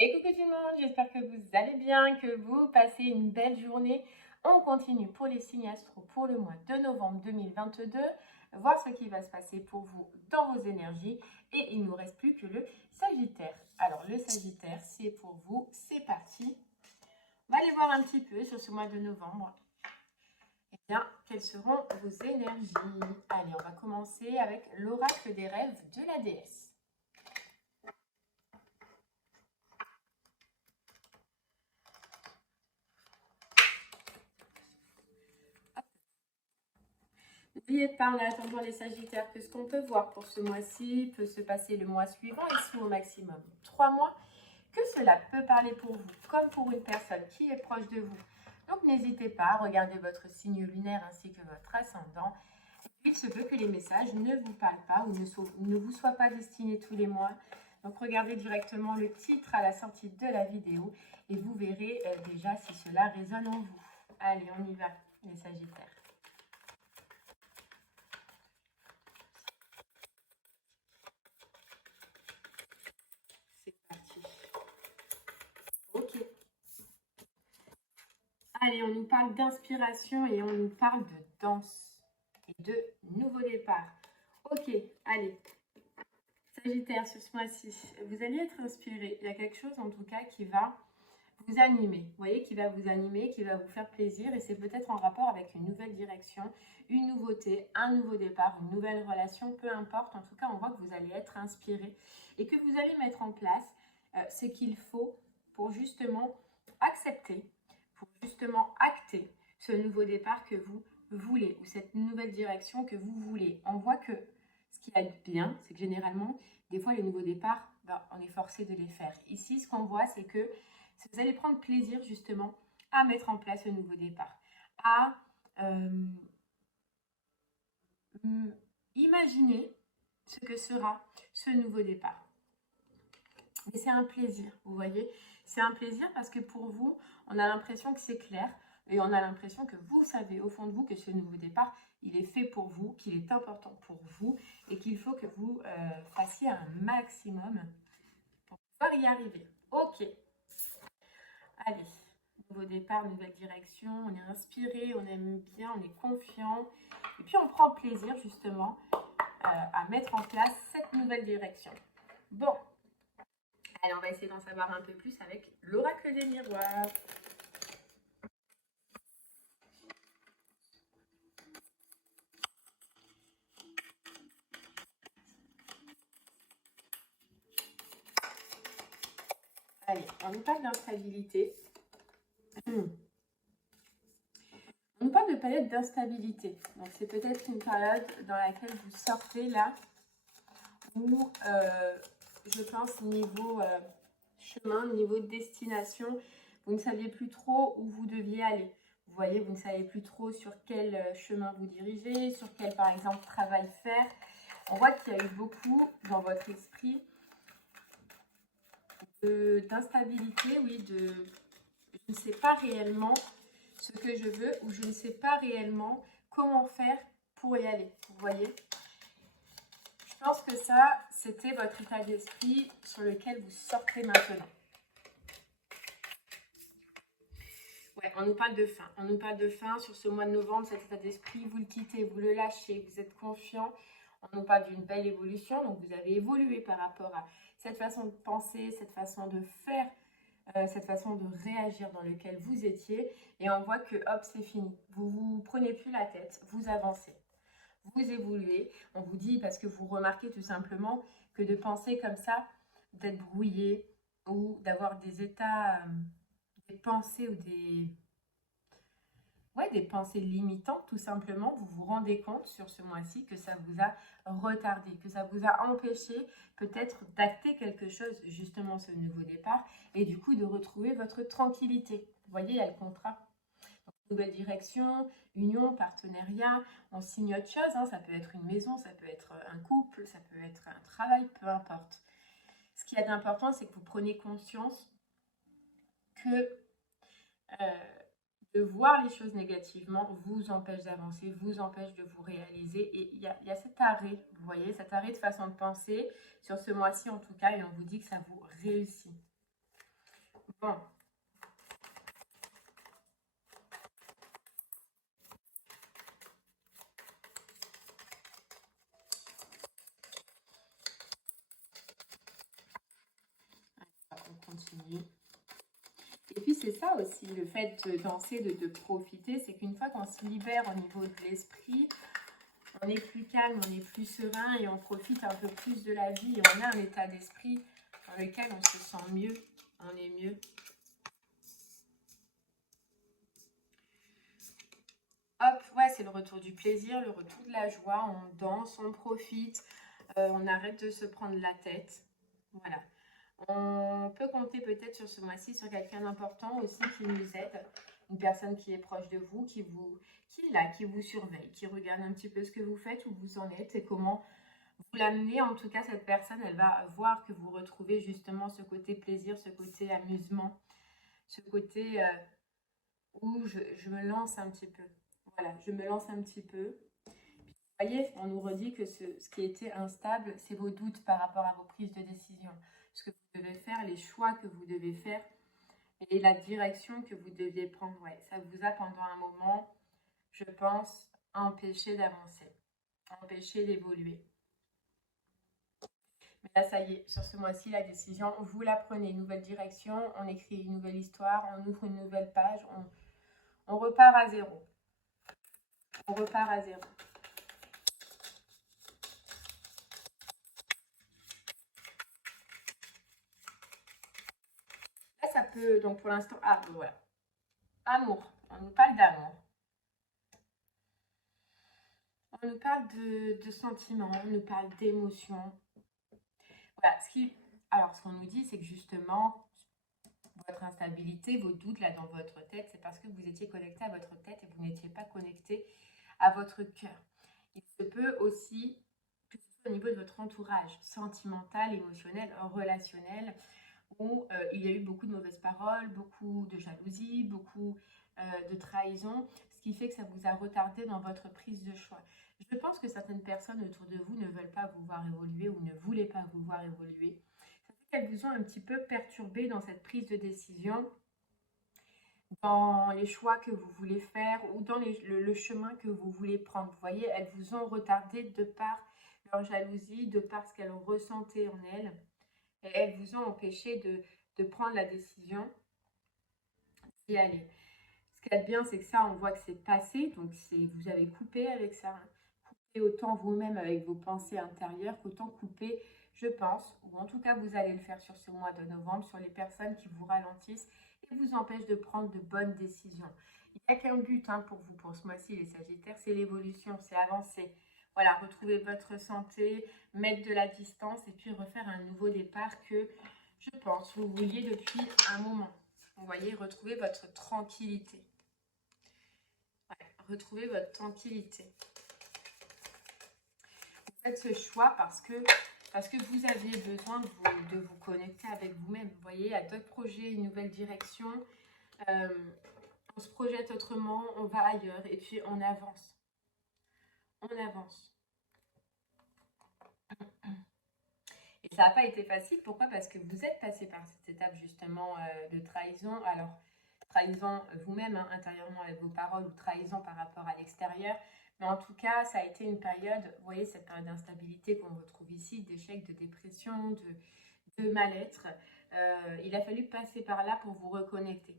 Et coucou tout le monde, j'espère que vous allez bien, que vous passez une belle journée. On continue pour les signes astro pour le mois de novembre 2022, voir ce qui va se passer pour vous dans vos énergies. Et il ne nous reste plus que le Sagittaire. Alors le Sagittaire, c'est pour vous, c'est parti. On va aller voir un petit peu sur ce mois de novembre. Eh bien, quelles seront vos énergies? Allez, on va commencer avec l'oracle des rêves de la déesse. N'oubliez pas en attendant les Sagittaires que ce qu'on peut voir pour ce mois-ci peut se passer le mois suivant et sous au maximum 3 mois, que cela peut parler pour vous comme pour une personne qui est proche de vous. Donc n'hésitez pas à regarder votre signe lunaire ainsi que votre ascendant. Il se peut que les messages ne vous parlent pas ou ne vous soient pas destinés tous les mois. Donc regardez directement le titre à la sortie de la vidéo et vous verrez déjà si cela résonne en vous. Allez, on y va les Sagittaires. C'est parti. Ok. Allez, on nous parle d'inspiration et on nous parle de danse et de nouveau départ. Ok, allez. Sagittaire, sur ce mois-ci, vous allez être inspiré. Il y a quelque chose en tout cas qui va vous animer. Vous voyez, qui va vous animer, qui va vous faire plaisir. Et c'est peut-être en rapport avec une nouvelle direction, une nouveauté, un nouveau départ, une nouvelle relation, peu importe. En tout cas, on voit que vous allez être inspiré et que vous allez mettre en place ce qu'il faut pour justement accepter, pour justement acter ce nouveau départ que vous voulez ou cette nouvelle direction que vous voulez. On voit que ce qui est bien, c'est que généralement, des fois, les nouveaux départs, on est forcé de les faire. Ici, ce qu'on voit, c'est que vous allez prendre plaisir justement à mettre en place ce nouveau départ, à imaginer ce que sera ce nouveau départ. Mais c'est un plaisir, vous voyez, c'est un plaisir parce que pour vous, on a l'impression que c'est clair et on a l'impression que vous savez au fond de vous que ce nouveau départ, il est fait pour vous, qu'il est important pour vous et qu'il faut que vous fassiez un maximum pour pouvoir y arriver. Ok, allez, nouveau départ, nouvelle direction, on est inspiré, on aime bien, on est confiant et puis on prend plaisir justement à mettre en place cette nouvelle direction. Bon, allez, on va essayer d'en savoir un peu plus avec l'oracle des miroirs. Allez, on nous parle d'instabilité. On nous parle de période d'instabilité. Donc, c'est peut-être une période dans laquelle vous sortez là, où je pense niveau chemin, niveau destination, vous ne saviez plus trop où vous deviez aller. Vous voyez, vous ne savez plus trop sur quel chemin vous dirigez, sur quel, par exemple, travail faire. On voit qu'il y a eu beaucoup dans votre esprit d'instabilité, oui, de je ne sais pas réellement ce que je veux ou je ne sais pas réellement comment faire pour y aller. Vous voyez? Je pense que ça, c'était votre état d'esprit sur lequel vous sortez maintenant. Ouais, on nous parle de fin. On nous parle de fin sur ce mois de novembre, cet état d'esprit, vous le quittez, vous le lâchez, vous êtes confiant. On nous parle d'une belle évolution, donc vous avez évolué par rapport à cette façon de penser, cette façon de faire, cette façon de réagir dans laquelle vous étiez. Et on voit que hop, c'est fini. Vous vous prenez plus la tête, vous avancez, vous évoluez. On vous dit, parce que vous remarquez tout simplement que de penser comme ça, d'être brouillé ou d'avoir des états, des pensées ou des pensées limitantes, tout simplement, vous vous rendez compte sur ce mois-ci que ça vous a retardé, que ça vous a empêché peut-être d'acter quelque chose, justement ce nouveau départ, et du coup de retrouver votre tranquillité. Vous voyez, il y a le contrat. Donc, nouvelle direction, union, partenariat, on signe autre chose, hein, ça peut être une maison, ça peut être un couple, ça peut être un travail, peu importe. Ce qui est important, c'est que vous preniez conscience que de voir les choses négativement vous empêche d'avancer, vous empêche de vous réaliser. Et il y a cet arrêt, vous voyez, cet arrêt de façon de penser sur ce mois-ci en tout cas, et on vous dit que ça vous réussit. Bon. On continue. Et puis c'est ça aussi, le fait de danser, de profiter, c'est qu'une fois qu'on se libère au niveau de l'esprit, on est plus calme, on est plus serein et on profite un peu plus de la vie. Et on a un état d'esprit dans lequel on se sent mieux, on est mieux. Hop, ouais, c'est le retour du plaisir, le retour de la joie, on danse, on profite, on arrête de se prendre la tête. Voilà. On peut compter peut-être sur ce mois-ci sur quelqu'un d'important aussi qui nous aide, une personne qui est proche de vous, qui est là, qui vous surveille, qui regarde un petit peu ce que vous faites, où vous en êtes et comment vous l'amenez. En tout cas, cette personne, elle va voir que vous retrouvez justement ce côté plaisir, ce côté amusement, ce côté où je me lance un petit peu. Voilà, je me lance un petit peu. Vous voyez, on nous redit que ce qui était instable, c'est vos doutes par rapport à vos prises de décision. Ce que vous devez faire, les choix que vous devez faire et la direction que vous deviez prendre. Ouais, ça vous a pendant un moment, je pense, empêché d'avancer, empêché d'évoluer. Mais là, ça y est, sur ce mois-ci, la décision, vous la prenez, nouvelle direction, on écrit une nouvelle histoire, on ouvre une nouvelle page, on repart à zéro. On repart à zéro. Là, ça peut, donc pour l'instant, ah, voilà. Amour, on nous parle d'amour. On nous parle de sentiments, on nous parle d'émotions. Voilà, alors ce qu'on nous dit, c'est que justement, votre instabilité, vos doutes là dans votre tête, c'est parce que vous étiez connecté à votre tête et vous n'étiez pas connecté à votre cœur. Il se peut aussi que ce soit au niveau de votre entourage sentimental, émotionnel, relationnel, où il y a eu beaucoup de mauvaises paroles, beaucoup de jalousie, beaucoup de trahison, ce qui fait que ça vous a retardé dans votre prise de choix. Je pense que certaines personnes autour de vous ne veulent pas vous voir évoluer ou ne voulaient pas vous voir évoluer. Ça fait qu'elles vous ont un petit peu perturbé dans cette prise de décision, dans les choix que vous voulez faire ou dans le chemin que vous voulez prendre. Vous voyez, elles vous ont retardé de par leur jalousie, de par ce qu'elles ressentaient en elles. Et elles vous ont empêché de prendre la décision d'y aller. Ce qui est bien, c'est que ça, on voit que c'est passé. Donc, vous avez coupé avec ça. Coupé autant vous-même avec vos pensées intérieures qu'autant coupé, je pense, ou en tout cas, vous allez le faire sur ce mois de novembre, sur les personnes qui vous ralentissent et vous empêchent de prendre de bonnes décisions. Il n'y a qu'un but pour vous, pour ce mois-ci, les Sagittaires, c'est l'évolution, c'est avancer. Voilà, retrouver votre santé, mettre de la distance et puis refaire un nouveau départ que, je pense, vous vouliez depuis un moment. Vous voyez, retrouver votre tranquillité. Ouais, retrouver votre tranquillité. Vous faites ce choix parce que vous aviez besoin de vous connecter avec vous-même. Vous voyez, il y a d'autres projets, une nouvelle direction. On se projette autrement, on va ailleurs et puis on avance. On avance. Et ça n'a pas été facile. Pourquoi? Parce que vous êtes passé par cette étape justement de trahison. Alors, trahison vous-même intérieurement avec vos paroles ou trahison par rapport à l'extérieur. Mais en tout cas, ça a été une période, vous voyez, cette période d'instabilité qu'on retrouve ici, d'échec, de dépression, de mal-être. Il a fallu passer par là pour vous reconnecter.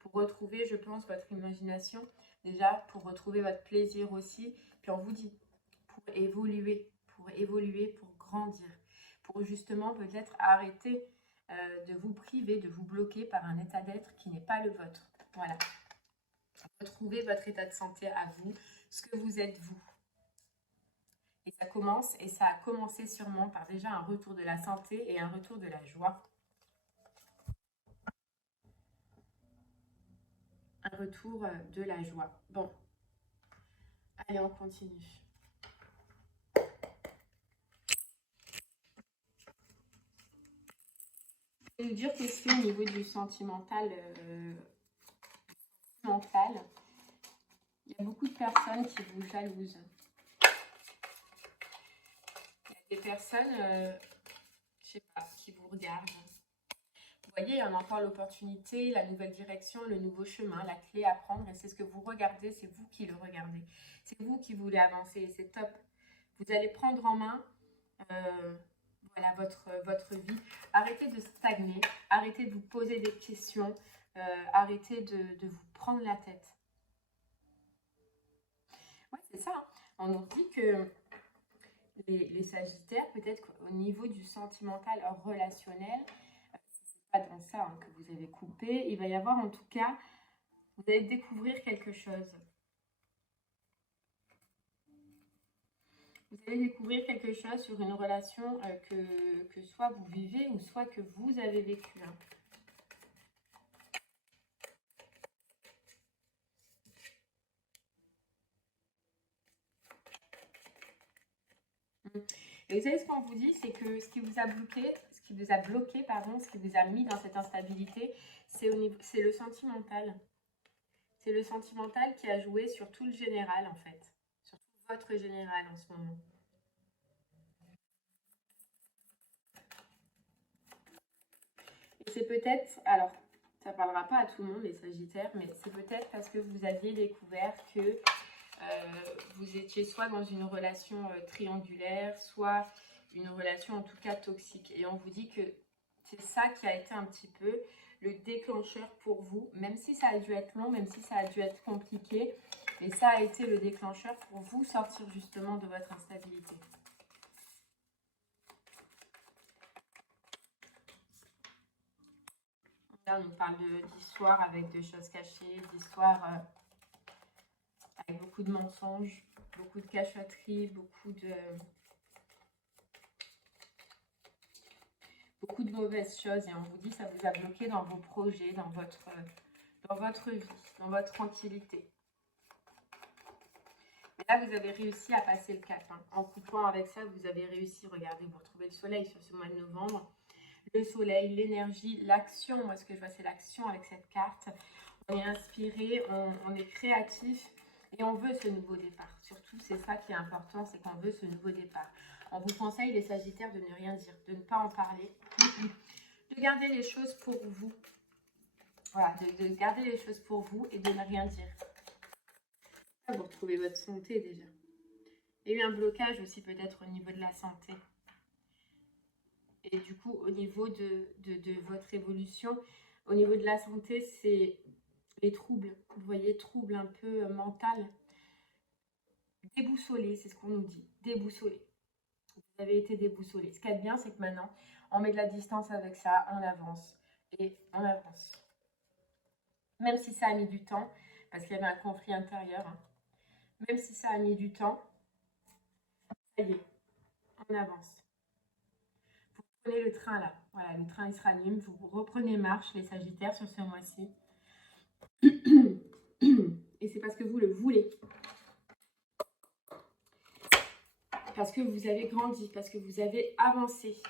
Pour retrouver, je pense, votre imagination. Déjà, pour retrouver votre plaisir aussi. Puis on vous dit, pour évoluer, pour grandir. Pour justement peut-être arrêter de vous priver, de vous bloquer par un état d'être qui n'est pas le vôtre. Voilà. Retrouvez votre état de santé à vous, ce que vous êtes vous. Et ça a commencé sûrement par déjà un retour de la santé et un retour de la joie. Un retour de la joie. Bon. Allez, on continue. Je vais vous dire qu'ici, au niveau du sentimental, il y a beaucoup de personnes qui vous jalousent. Il y a des personnes, je sais pas, qui vous regardent. voyez, on a encore l'opportunité, la nouvelle direction, le nouveau chemin, la clé à prendre. Et c'est ce que vous regardez, c'est vous qui le regardez. C'est vous qui voulez avancer et c'est top. Vous allez prendre en main voilà, votre vie. Arrêtez de stagner, arrêtez de vous poser des questions, arrêtez de vous prendre la tête. Ouais, c'est ça. Hein. On nous dit que les Sagittaires, peut-être au niveau du sentimental relationnel, pas dans ça hein, que vous avez coupé, il va y avoir en tout cas, vous allez découvrir quelque chose. Vous allez découvrir quelque chose sur une relation que soit vous vivez ou soit que vous avez vécu. Hein. Et vous savez ce qu'on vous dit, c'est que ce qui vous a bloqué, ce qui vous a mis dans cette instabilité, c'est le sentimental. C'est le sentimental qui a joué sur tout le général en fait, sur tout votre général en ce moment. Et c'est peut-être, alors ça ne parlera pas à tout le monde les Sagittaires, mais c'est peut-être parce que vous aviez découvert que vous étiez soit dans une relation triangulaire, soit une relation en tout cas toxique. Et on vous dit que c'est ça qui a été un petit peu le déclencheur pour vous, même si ça a dû être long, même si ça a dû être compliqué, mais ça a été le déclencheur pour vous sortir justement de votre instabilité. Là, on nous parle d'histoire avec de choses cachées, d'histoire avec beaucoup de mensonges, beaucoup de cachotterie, beaucoup de mauvaises choses. Et on vous dit que ça vous a bloqué dans vos projets, dans votre vie, dans votre tranquillité. Et là, vous avez réussi à passer le cap. Hein. En coupant avec ça, vous avez réussi. Regardez, vous retrouvez le soleil sur ce mois de novembre. Le soleil, l'énergie, l'action. Moi, ce que je vois, c'est l'action avec cette carte. On est inspiré, on est créatif. Et on veut ce nouveau départ. Surtout, c'est ça qui est important, c'est qu'on veut ce nouveau départ. On vous conseille, les Sagittaires, de ne rien dire, de ne pas en parler, de garder les choses pour vous. Voilà, de garder les choses pour vous et de ne rien dire. Vous retrouvez votre santé déjà. Il y a eu un blocage aussi peut-être au niveau de la santé. Et du coup, au niveau de votre évolution, au niveau de la santé, c'est les troubles. Vous voyez, troubles un peu mental. Déboussolé, c'est ce qu'on nous dit. Déboussolé. Vous avez été déboussolé. Ce qui est bien, c'est que maintenant, on met de la distance avec ça, on avance. Et on avance. Même si ça a mis du temps, parce qu'il y avait un conflit intérieur. Hein. Même si ça a mis du temps, ça y est, on avance. Vous prenez le train là. Voilà, le train il se rallume. Vous reprenez marche, les Sagittaires, sur ce mois-ci. Et c'est parce que vous le voulez. Parce que vous avez grandi, parce que vous avez avancé.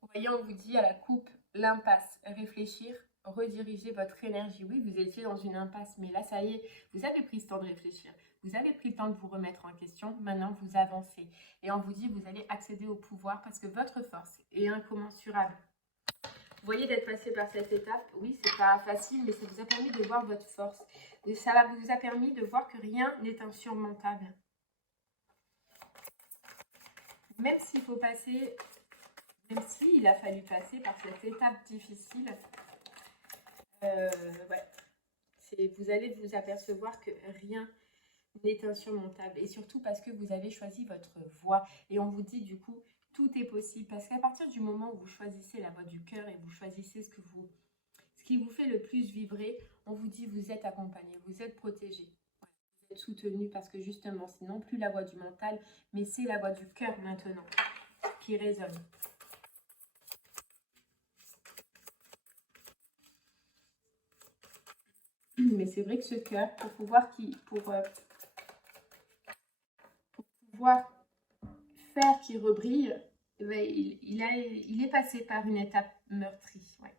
Vous voyez, on vous dit à la coupe, l'impasse, réfléchir, rediriger votre énergie. Oui, vous étiez dans une impasse, mais là, ça y est, vous avez pris ce temps de réfléchir. Vous avez pris le temps de vous remettre en question. Maintenant, vous avancez. Et on vous dit, vous allez accéder au pouvoir parce que votre force est incommensurable. Vous voyez, d'être passé par cette étape, oui, c'est pas facile, mais ça vous a permis de voir votre force. Et ça vous a permis de voir que rien n'est insurmontable. Même s'il faut passer, même s'il a fallu passer par cette étape difficile, ouais, vous allez vous apercevoir que rien n'est insurmontable. Et surtout parce que vous avez choisi votre voie. Et on vous dit du coup, tout est possible. Parce qu'à partir du moment où vous choisissez la voie du cœur et vous choisissez ce qui vous fait le plus vibrer, on vous dit vous êtes accompagné, vous êtes protégé. Vous êtes soutenu parce que justement, c'est non plus la voie du mental, mais c'est la voie du cœur maintenant qui résonne. Mais c'est vrai que ce cœur, pour pouvoir faire qu'il rebrille, il est passé par une étape meurtrie. Ouais.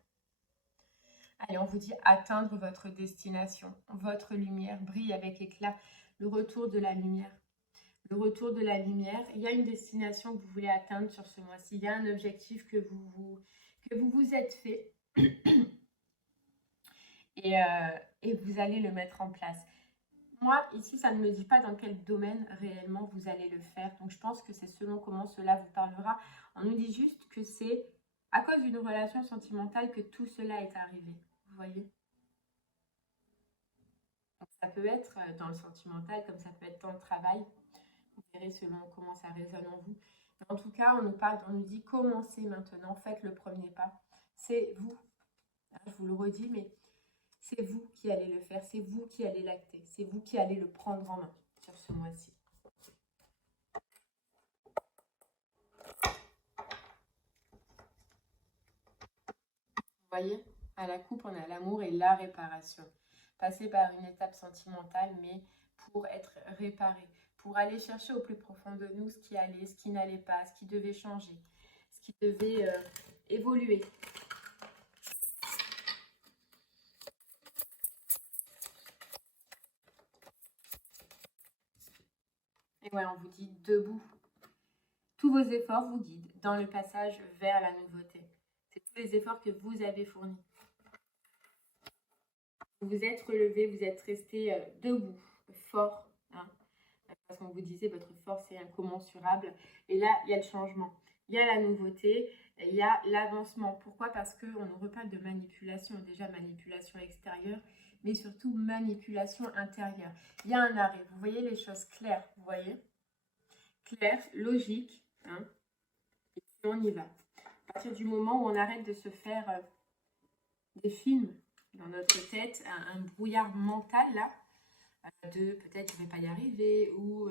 Allez, on vous dit atteindre votre destination. Votre lumière brille avec éclat. Le retour de la lumière. Le retour de la lumière. Il y a une destination que vous voulez atteindre sur ce mois-ci. Il y a un objectif que que vous vous êtes fait et vous allez le mettre en place. Moi, ici, ça ne me dit pas dans quel domaine réellement vous allez le faire. Donc, je pense que c'est selon comment cela vous parlera. On nous dit juste que c'est à cause d'une relation sentimentale que tout cela est arrivé. Vous voyez? Donc, ça peut être dans le sentimental, comme ça peut être dans le travail. Vous verrez selon comment ça résonne en vous. Mais en tout cas, on nous dit commencez maintenant, faites le premier pas. C'est vous. Je vous le redis, mais c'est vous qui allez le faire, c'est vous qui allez l'acter, c'est vous qui allez le prendre en main sur ce mois-ci. Vous voyez, à la coupe, on a l'amour et la réparation. Passer par une étape sentimentale, mais pour être réparé, pour aller chercher au plus profond de nous ce qui allait, ce qui n'allait pas, ce qui devait changer, ce qui devait évoluer. Et ouais, on vous dit debout. Tous vos efforts vous guident dans le passage vers la nouveauté. C'est tous les efforts que vous avez fournis. Vous vous êtes relevé, vous êtes resté debout, fort. Hein, parce qu'on vous disait, votre force est incommensurable. Et là, il y a le changement. Il y a la nouveauté, il y a l'avancement. Pourquoi? Parce qu'on nous reparle de manipulation. Déjà, manipulation extérieure, mais surtout manipulation intérieure. Il y a un arrêt. Vous voyez les choses claires, vous voyez? Claires, logiques. Hein, et puis on y va. À partir du moment où on arrête de se faire des films dans notre tête, un brouillard mental là, de peut-être je ne vais pas y arriver, ou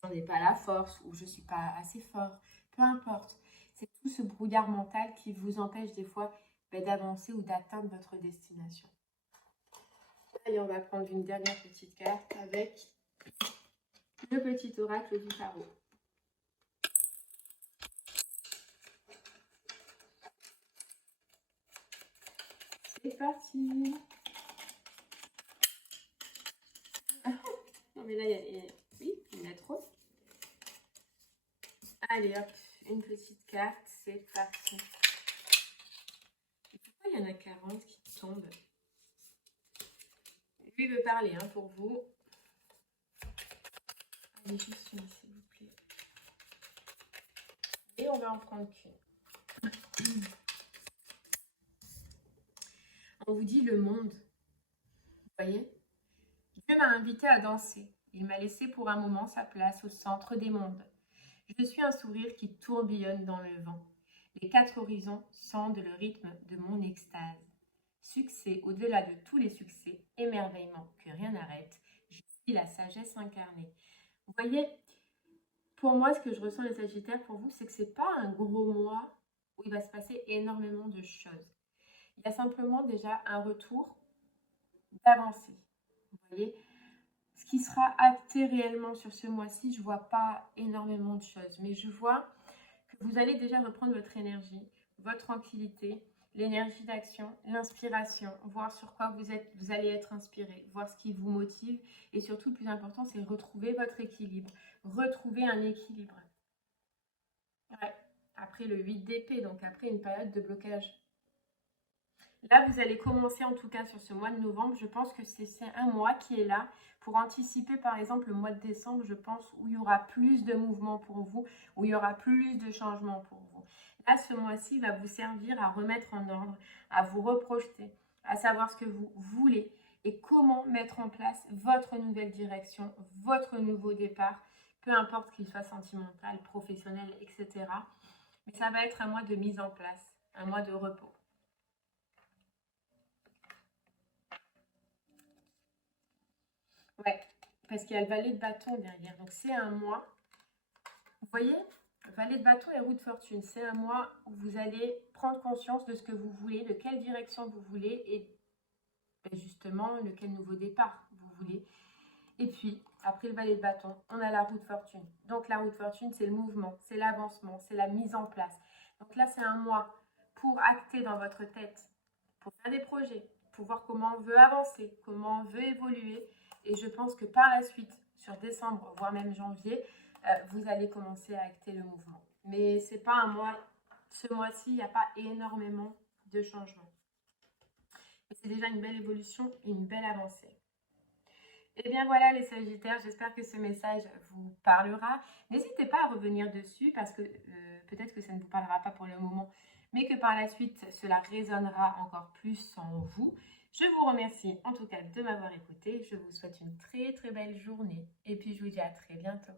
j'en ai pas la force, ou je ne suis pas assez fort, peu importe. C'est tout ce brouillard mental qui vous empêche des fois d'avancer ou d'atteindre votre destination. Allez, on va prendre une dernière petite carte avec le petit oracle du tarot. C'est parti. Non mais là, oui, il y en a trop. Allez hop, une petite carte, c'est parti. Pourquoi il y en a 40 qui tombent? Lui veut parler hein, pour vous. Allez, juste une, s'il vous plaît. Et on va en prendre qu'une. On vous dit le monde. Vous voyez? Dieu m'a invité à danser. Il m'a laissé pour un moment sa place au centre des mondes. Je suis un sourire qui tourbillonne dans le vent. Les 4 horizons sentent le rythme de mon extase. Succès au-delà de tous les succès, émerveillement que rien n'arrête. Je suis la sagesse incarnée. Vous voyez, pour moi, ce que je ressens les Sagittaires, pour vous, c'est que ce n'est pas un gros mois où il va se passer énormément de choses. Il y a simplement déjà un retour d'avancée. Vous voyez, ce qui sera acté réellement sur ce mois-ci, je ne vois pas énormément de choses, mais je vois que vous allez déjà reprendre votre énergie, votre tranquillité, l'énergie d'action, l'inspiration, voir sur quoi vous allez être inspiré, voir ce qui vous motive et surtout le plus important, c'est retrouver votre équilibre, retrouver un équilibre. Ouais. Après le 8 d'épée, donc après une période de blocage. Là, vous allez commencer en tout cas sur ce mois de novembre. Je pense que c'est un mois qui est là pour anticiper par exemple le mois de décembre, je pense, où il y aura plus de mouvements pour vous, où il y aura plus de changements pour vous. Là, ce mois-ci va vous servir à remettre en ordre, à vous reprojeter, à savoir ce que vous voulez et comment mettre en place votre nouvelle direction, votre nouveau départ, peu importe qu'il soit sentimental, professionnel, etc. Mais ça va être un mois de mise en place, un mois de repos. Ouais, parce qu'il y a le valet de bâton derrière. Donc, c'est un mois. Vous voyez, valet de bâton et roue de fortune. C'est un mois où vous allez prendre conscience de ce que vous voulez, de quelle direction vous voulez et justement, lequel nouveau départ vous voulez. Et puis, après le valet de bâton, on a la roue de fortune. Donc, la roue de fortune, c'est le mouvement, c'est l'avancement, c'est la mise en place. Donc là, c'est un mois pour acter dans votre tête, pour faire des projets, pour voir comment on veut avancer, comment on veut évoluer. Et je pense que par la suite, sur décembre, voire même janvier, vous allez commencer à acter le mouvement. Mais ce n'est pas un mois ce mois-ci, il n'y a pas énormément de changements. Et c'est déjà une belle évolution et une belle avancée. Et bien voilà les Sagittaires, j'espère que ce message vous parlera. N'hésitez pas à revenir dessus parce que peut-être que ça ne vous parlera pas pour le moment, mais que par la suite, cela résonnera encore plus en vous. Je vous remercie en tout cas de m'avoir écouté. Je vous souhaite une très très belle journée et puis je vous dis à très bientôt.